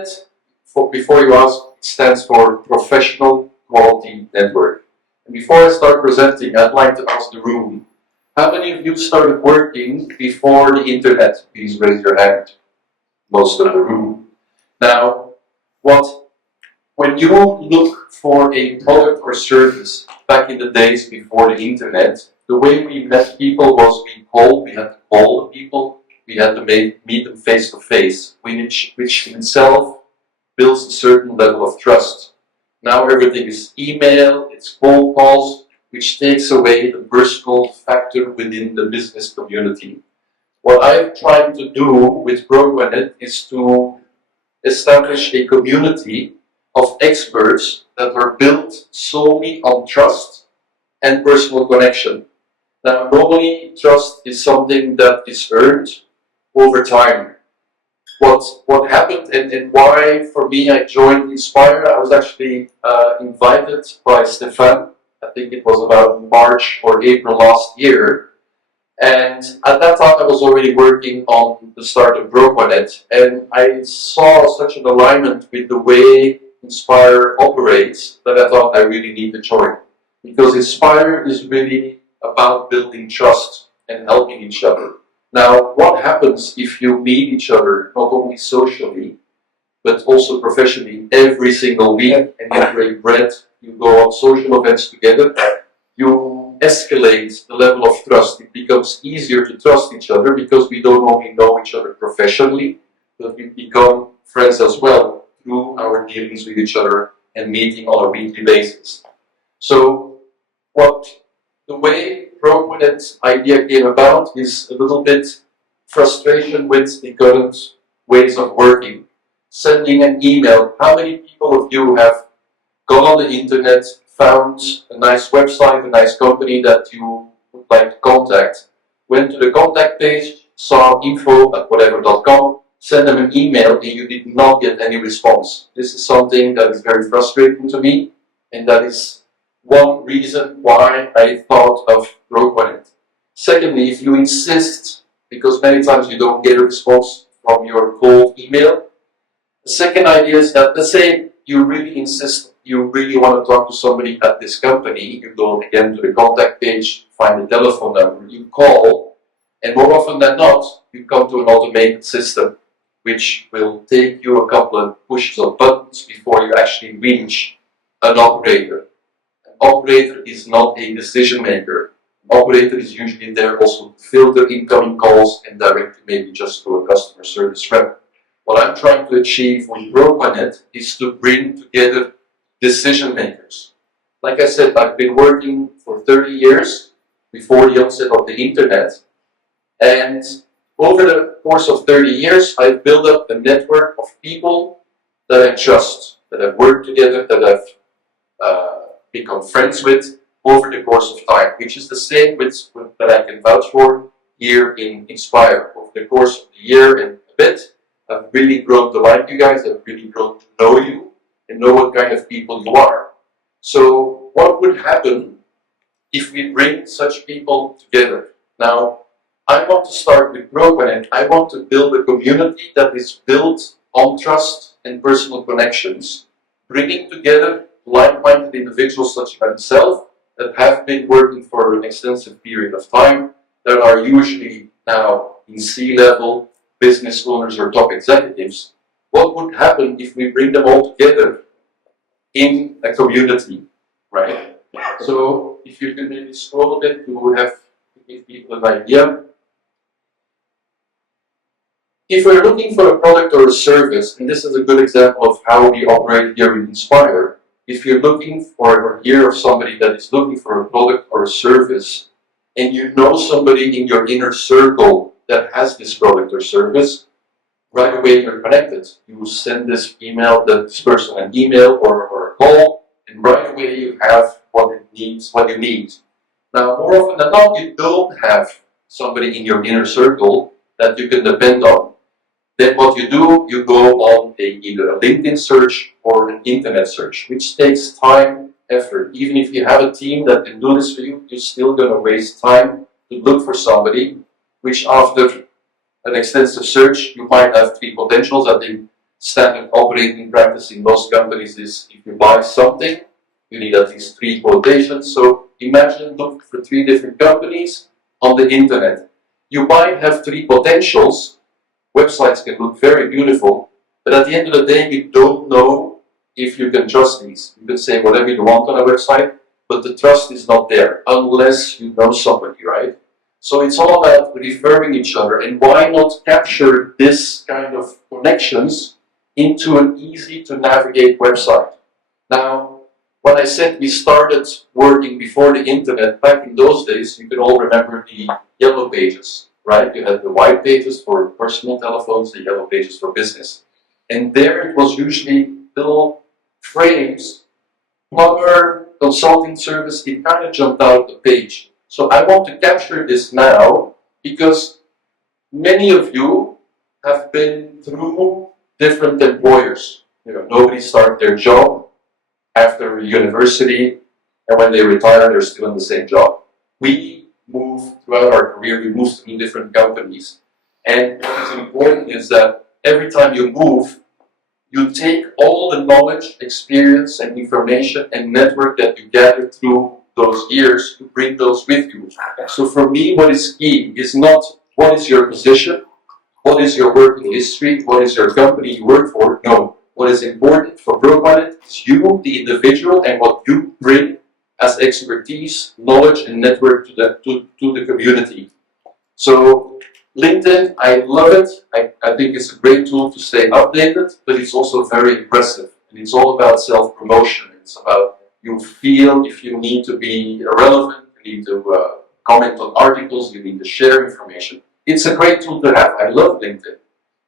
PROQUANET, before you ask, stands for Professional Quality Network. And before I start presenting, I'd like to ask the room, how many of you started working before the internet? Please raise your hand. Most of the room. Now, when you look for a product or service back in the days before the internet, the way we met people was we had to call the people, we had to meet them face to face, which in itself builds a certain level of trust. Now everything is email, it's cold calls, which takes away the personal factor within the business community. What I'm trying to do with PROQUANET is to establish a community of experts that are built solely on trust and personal connection. Now, normally trust is something that is earned over time. What happened and why for me I joined Inspire, I was actually invited by Stefan, I think it was about March or April last year. And at that time I was already working on the start of PROQUANET, and I saw such an alignment with the way Inspire operates that I thought I really need to join. Because Inspire is really about building trust and helping each other. Now, what happens if you meet each other, not only socially, but also professionally, every single week, and you break bread, you go on social events together, you escalate the level of trust. It becomes easier to trust each other because we don't only know each other professionally, but we become friends as well through our dealings with each other and meeting on a weekly basis. So the way PROQUANET idea came about is a little bit frustration with the current ways of working. Sending an email. How many people of you have gone on the internet, found a nice website, a nice company that you would like to contact, went to the contact page, saw info@whatever.com, send them an email, and you did not get any response? This is something that is very frustrating to me, and that is one reason why I thought of PROQUANET. Secondly, if you insist, because many times you don't get a response from your cold email, the second idea is that, let's say you really insist, you really want to talk to somebody at this company, you go again to the contact page, find the telephone number, you call, and more often than not, you come to an automated system, which will take you a couple of pushes of buttons before you actually reach an operator. Operator is not a decision maker. Operator is usually there also to filter incoming calls and direct maybe just to a customer service rep. What I'm trying to achieve with PROQUANET is to bring together decision makers. Like I said, I've been working for 30 years before the onset of the internet, and over the course of 30 years I've built up a network of people that I trust, that I've worked together, that I've become friends with over the course of time, which is the same that I can vouch for here in Inspire. Over the course of the year and a bit, I've really grown to like you guys, I've really grown to know you and know what kind of people you are. So what would happen if we bring such people together? Now, I want to start with PROQUANET. I want to build a community that is built on trust and personal connections, bringing together like-minded individuals such as myself that have been working for an extensive period of time, that are usually now in C-level, business owners or top executives. What would happen if we bring them all together in a community, right? So if you can maybe scroll a bit to give people an idea. If we're looking for a product or a service, and this is a good example of how we operate here in Inspire, if you're looking for or hear of somebody that is looking for a product or a service, and you know somebody in your inner circle that has this product or service, right away you're connected. You send this person an email or a call, and right away you have what you need. Now, more often than not, you don't have somebody in your inner circle that you can depend on. Then what you do, you go on either a LinkedIn search or an internet search, which takes time, effort. Even if you have a team that can do this for you, you're still going to waste time to look for somebody, which after an extensive search, you might have three potentials. I think standard operating practice in most companies is if you buy something, you need at least 3 quotations. So imagine looking for 3 different companies on the internet. You might have 3 potentials. Websites can look very beautiful, but at the end of the day, you don't know if you can trust these. You can say whatever you want on a website, but the trust is not there unless you know somebody, right? So it's all about referring each other, and why not capture this kind of connections into an easy to navigate website. Now, when I said we started working before the internet, back in those days, you can all remember the yellow pages, right? You had the white pages for personal telephones, the yellow pages for business. And there it was usually little frames, plumber, consulting service, it kind of jumped out the page. So I want to capture this now because many of you have been through different employers. You know, nobody started their job after university, and when they retire, they're still in the same job. We move throughout our career, we move through different companies. And what is important is that every time you move, you take all the knowledge, experience, and information and network that you gathered through those years to bring those with you. So for me, what is key is not what is your position, what is your working history, what is your company you work for. No, what is important for PROQUANET is you, the individual, and what you bring as expertise, knowledge, and network to the community. So LinkedIn, I love it. I think it's a great tool to stay updated, but it's also very aggressive. And it's all about self-promotion. It's about you feel if you need to be relevant, you need to comment on articles, you need to share information. It's a great tool to have. I love LinkedIn,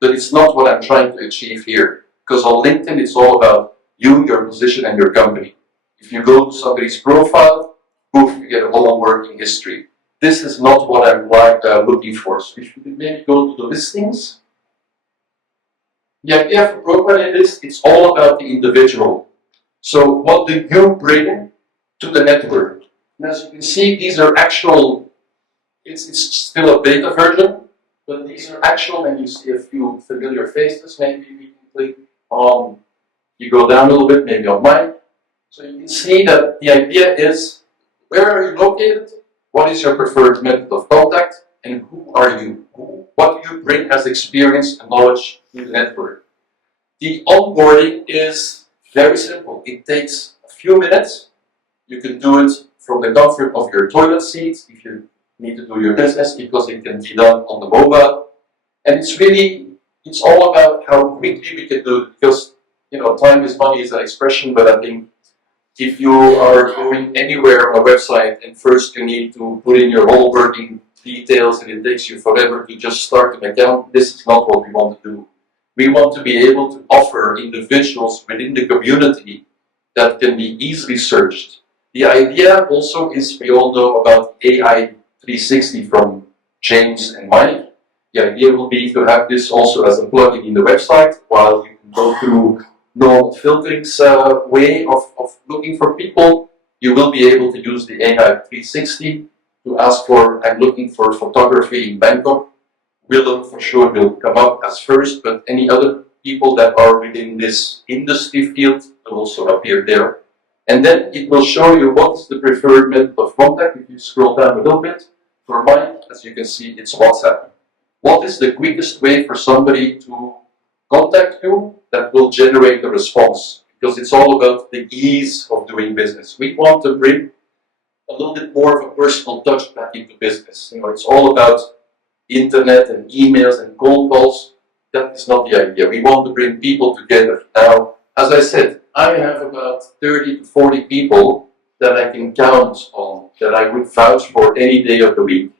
but it's not what I'm trying to achieve here. Because on LinkedIn, it's all about you, your position, and your company. If you go to somebody's profile, poof, you get a whole working history. This is not what I'm looking for. So if you could maybe go to the listings. The idea for PROQUANET is it's all about the individual. So what do you bring to the network? And as you can see, these are actual, it's still a beta version, but these are actual, and you see a few familiar faces. Maybe we can click on, you go down a little bit, maybe on mine. So you can see that the idea is, where are you located? What is your preferred method of contact? And who are you? What do you bring as experience and knowledge to the network? The onboarding is very simple. It takes a few minutes. You can do it from the comfort of your toilet seat if you need to do your business, because it can be done on the mobile. And it's all about how quickly we can do it, because time is money is an expression, but I think if you are going anywhere on a website and first you need to put in your whole working details and it takes you forever to just start an account, this is not what we want to do. We want to be able to offer individuals within the community that can be easily searched. The idea also is, we all know about AI 360 from James and Mike. The idea will be to have this also as a plugin in the website, while you can go through normal filtering way of looking for people. You will be able to use the AI 360 to ask for, I'm looking for photography in Bangkok. Willem for sure will come up as first, but any other people that are within this industry field will also appear there. And then it will show you what's the preferred method of contact. If you scroll down a little bit, for mine, as you can see, it's WhatsApp. What is the quickest way for somebody to contact you that will generate a response? Because it's all about the ease of doing business. We want to bring a little bit more of a personal touch back into business. It's all about internet and emails and cold calls. That is not the idea. We want to bring people together. Now, as I said, I have about 30 to 40 people that I can count on, that I would vouch for any day of the week,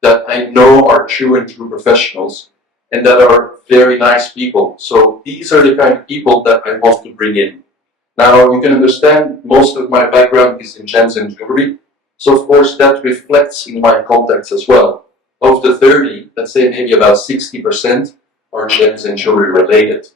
that I know are true and true professionals, and that are very nice people. So these are the kind of people that I want to bring in. Now, you can understand most of my background is in gems and jewelry. So of course that reflects in my contacts as well. Of the 30, let's say maybe about 60% are gems and jewelry related.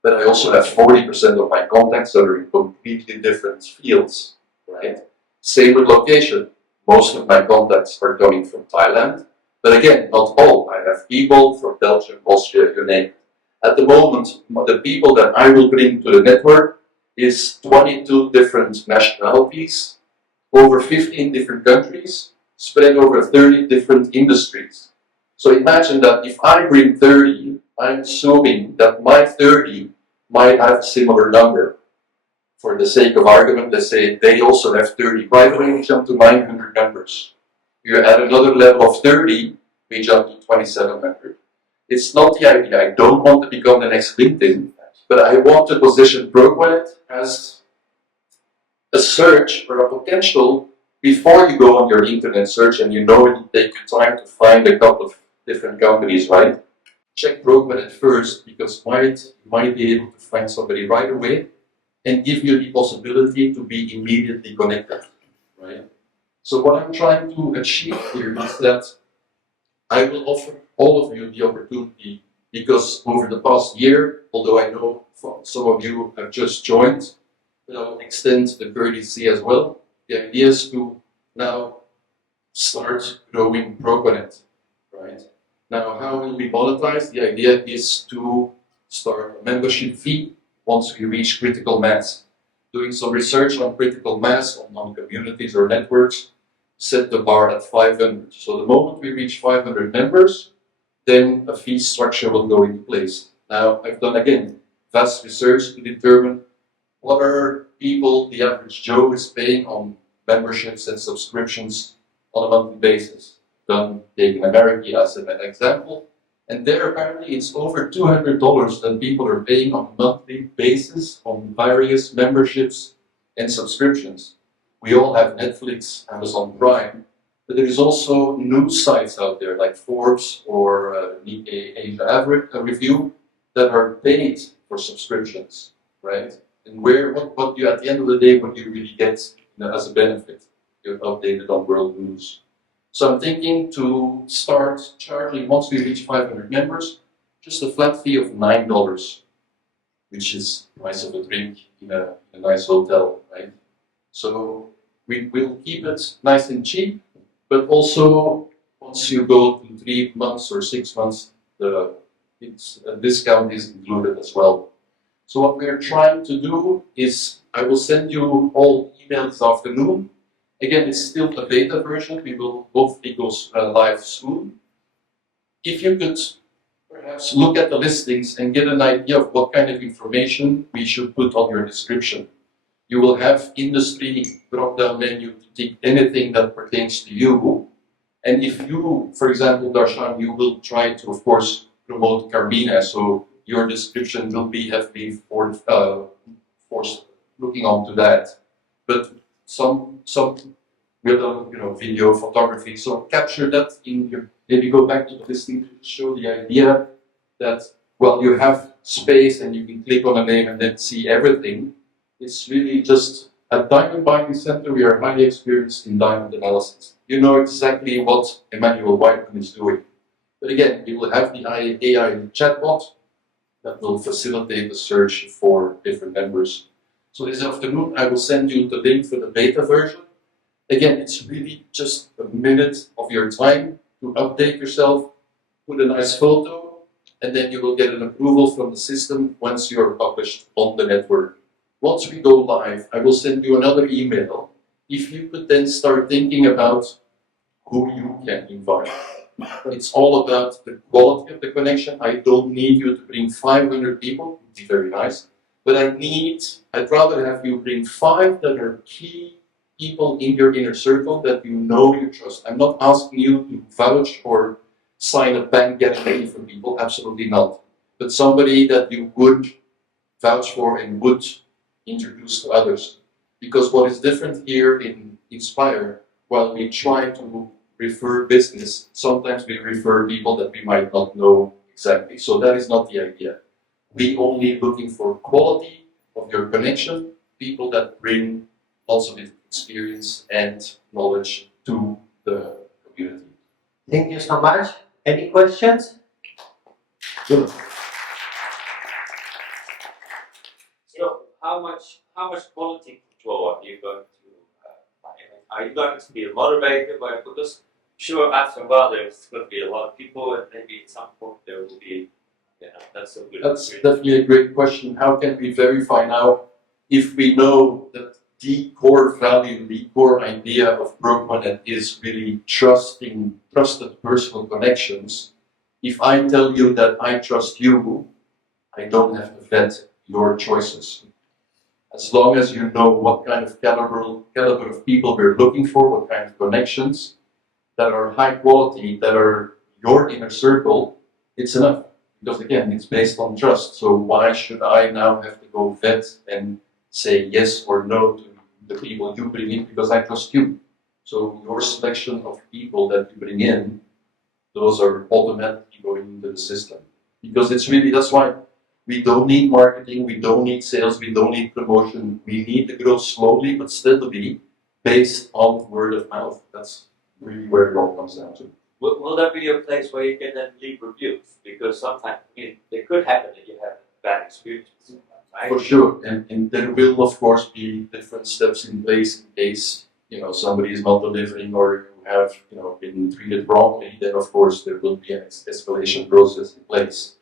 But I also have 40% of my contacts that are in completely different fields, right? Same with location. Most of my contacts are coming from Thailand. But again, not all. I have people from Belgium, Austria, you name it. At the moment, the people that I will bring to the network is 22 different nationalities, over 15 different countries, spread over 30 different industries. So imagine that if I bring 30, I'm assuming that my 30 might have a similar number. For the sake of argument, let's say they also have 30. By the way, we jump to 900 numbers. You add another level of 30, we jump to 2700. It's not the idea. I don't want to become the next LinkedIn, but I want to position PROQUANET as a search or a potential before you go on your internet search and you know it take you time to find a couple of different companies, right? Check PROQUANET first because you might be able to find somebody right away and give you the possibility to be immediately connected, right? So what I'm trying to achieve here is that I will offer all of you the opportunity because over the past year, although I know some of you have just joined, but I will extend the courtesy as well. The idea is to now start growing PROQUANET, right? Now, how will we monetize? The idea is to start a membership fee once we reach critical mass. Doing some research on critical mass on communities or networks, set the bar at 500. So the moment we reach 500 members, then a fee structure will go into place. Now, I've done again vast research to determine what are people, the average Joe, is paying on memberships and subscriptions on a monthly basis. Done taking America as an example, and there apparently it's over $200 that people are paying on a monthly basis on various memberships and subscriptions. We all have Netflix, Amazon Prime, but there is also news sites out there like Forbes or Nikkei Asia Average Review that are paid for subscriptions, right? And what you at the end of the day, what you really get as a benefit, you're updated on world news. So I'm thinking to start charging once we reach 500 members, just a flat fee of $9, which is the price of a drink in a nice hotel, right? So we will keep it nice and cheap, but also once you go to 3 months or 6 months, a discount is included as well. So what we are trying to do is, I will send you all email this afternoon. Again, it's still a beta version. We will hopefully go live soon. If you could perhaps look at the listings and get an idea of what kind of information we should put on your description. You will have industry drop-down menu to tick anything that pertains to you. And if you, for example, Darshan, you will try to, of course, promote Carmina, so your description will be heavily forced looking onto that. But some with video, photography, so capture that in your, maybe go back to the listing to show the idea that, well, you have space and you can click on a name and then see everything. It's really just at Diamond Binding Center, we are highly experienced in diamond analysis. You know exactly what Emmanuel Whiteman is doing. But again, we will have the AI chatbot that will facilitate the search for different members. So this afternoon, I will send you the link for the beta version. Again, it's really just a minute of your time to update yourself, put a nice photo, and then you will get an approval from the system once you're published on the network. Once we go live, I will send you another email. If you could then start thinking about who you can invite. It's all about the quality of the connection. I don't need you to bring 500 people, it would be very nice, but I'd rather have you bring 5 that are key people in your inner circle that you know you trust. I'm not asking you to vouch or sign a bank guarantee for people, absolutely not. But somebody that you would vouch for and would introduce to others. Because what is different here in Inspire, while we try to refer business, sometimes we refer people that we might not know exactly. So that is not the idea. We only looking for quality of your connection, people that bring lots of experience and knowledge to the community. Thank you so much. Any questions? Good. So how much quality control are you going to are you going to be a moderator? Because sure, after a while there's going to be a lot of people, and maybe at some point there will be That's a good. That's definitely a great question. How can we verify now if we know that the core value, the core idea of PROQUANET is really trusted personal connections? If I tell you that I trust you, I don't have to vet your choices. As long as you know what kind of caliber of people we're looking for, what kind of connections that are high quality, that are your inner circle, it's enough. Because again, it's based on trust. So why should I now have to go vet and say yes or no to the people you bring in because I trust you? So your selection of people that you bring in, those are automatically going into the system. Because it's really, that's why we don't need marketing, we don't need sales, we don't need promotion. We need to grow slowly but steadily based on word of mouth. That's really where it all comes down to. Will that be a place where you can then leave reviews? Because sometimes it could happen that you have bad experiences, right? For sure, and there will of course be different steps in place in case somebody is not delivering or you have been treated wrongly. Then of course there will be an escalation process in place.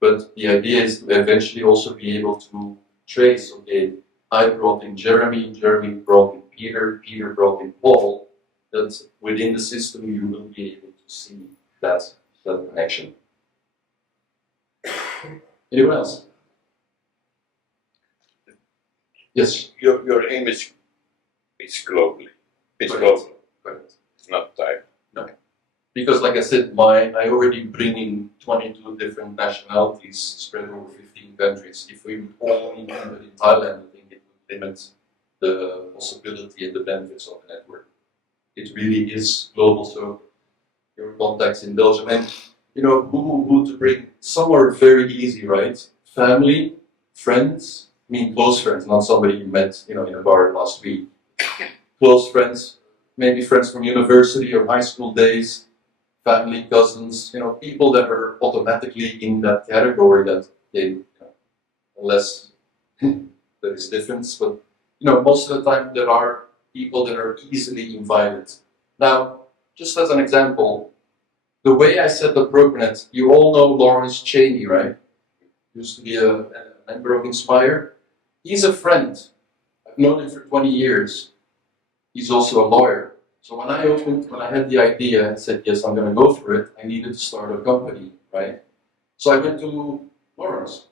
But the idea is to eventually also be able to trace. Okay, I brought in Jeremy, Jeremy brought in Peter, Peter brought in Paul. That within the system you will be able to see that connection. Anyone else? Yes. Your aim is globally. It's Correct. global. Correct. It's not type. No. Because like I said, I already bring in 22 different nationalities spread over 15 countries. If we would only include it in Thailand, I think it would limit the possibility and the benefits of the network. It really is global, so your contacts in Belgium and who to bring. Some are very easy, right? Family, friends, I mean close friends, not somebody you met in a bar last week. Close friends, maybe friends from university or high school days, family, cousins, people that are automatically in that category that they, unless there is difference, but most of the time there are people that are easily invited. Now, just as an example, the way I set up PROQUANET, you all know Lawrence Cheney, right? Used to be a member of Inspire. He's a friend. I've known him for 20 years. He's also a lawyer. So when I had the idea and said, yes, I'm going to go for it, I needed to start a company, right? So I went to Lawrence.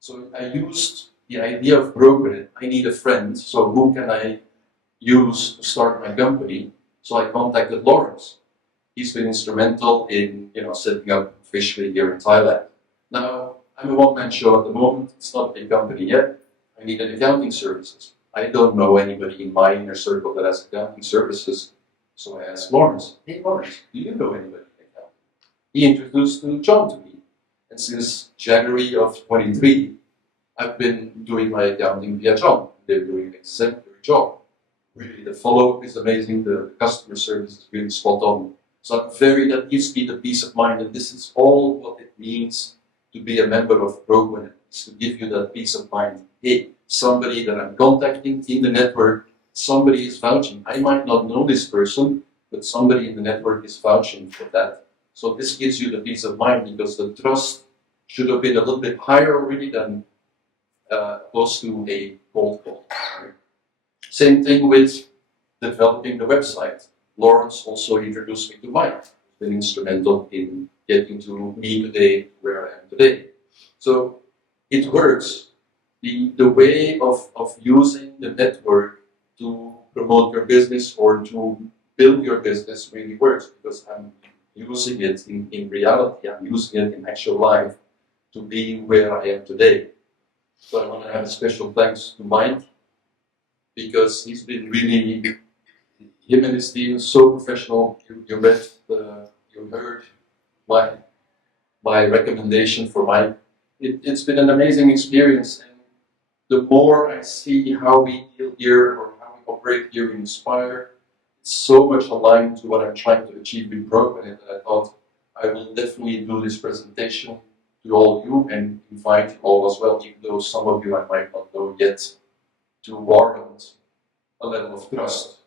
So I used the idea of PROQUANET. I need a friend, so who can I use to start my company? So I contacted Lawrence. He's been instrumental in setting up officially here in Thailand. Now, I'm a one-man show at the moment. It's not a big company yet. I needed accounting services. I don't know anybody in my inner circle that has accounting services. So I asked Lawrence, hey Lawrence, do you know anybody in accounting? He introduced John to me. And since January of 23, I've been doing my accounting via John. They're doing an exemplary job. Really, the follow-up is amazing. The customer service is really spot on. So that gives me the peace of mind, and this is all what it means to be a member of PROQUANET, is to give you that peace of mind. Hey, somebody that I'm contacting in the network, somebody is vouching. I might not know this person, but somebody in the network is vouching for that. So this gives you the peace of mind because the trust should have been a little bit higher already than close to a cold call. Same thing with developing the website. Lawrence also introduced me to Mike, been instrumental in getting to me today where I am today. So it works. The way of using the network to promote your business or to build your business really works because I'm using it in reality, I'm using it in actual life to be where I am today. So I want to have a special thanks to Mike because he's been really, him and his team so professional. You heard my recommendation for Mike. It's been an amazing experience, and the more I see how we deal here or how we operate here in Inspire, it's so much aligned to what I'm trying to achieve in PROQUANET that I thought I will definitely do this presentation to all of you and invite you all as well, even though some of you I might not know yet, to warrant a level of trust.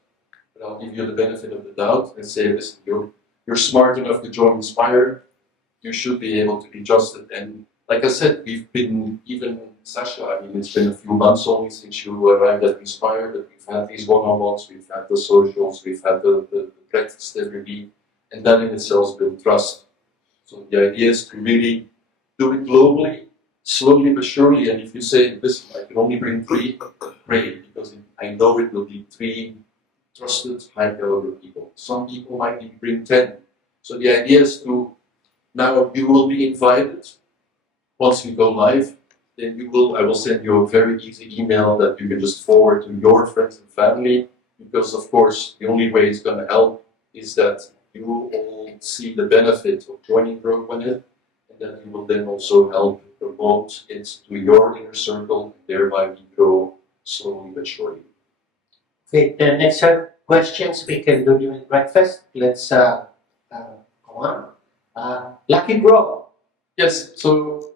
But I'll give you the benefit of the doubt and say, listen, you're smart enough to join Inspire. you should be able to be trusted. And like I said, we've been, even Sasha, I mean, it's been a few months only since you arrived at Inspire, but we've had these one-on-ones, we've had the socials, we've had the breakfast every week, and that in itself builds trust. So the idea is to really do it globally, slowly but surely. And if you say, listen, I can only bring 3, great, because I know it will be 3 trusted, high-caliber people. Some people might even bring 10. So the idea is to, now you will be invited. Once we go live, then I will send you a very easy email that you can just forward to your friends and family, because of course the only way it's going to help is that you all see the benefit of joining PROQUANET, and that you will then also help promote it to your inner circle, and thereby we grow slowly but surely. Okay, the next set of questions we can do during breakfast. Let's go on. Lucky draw. Yes, so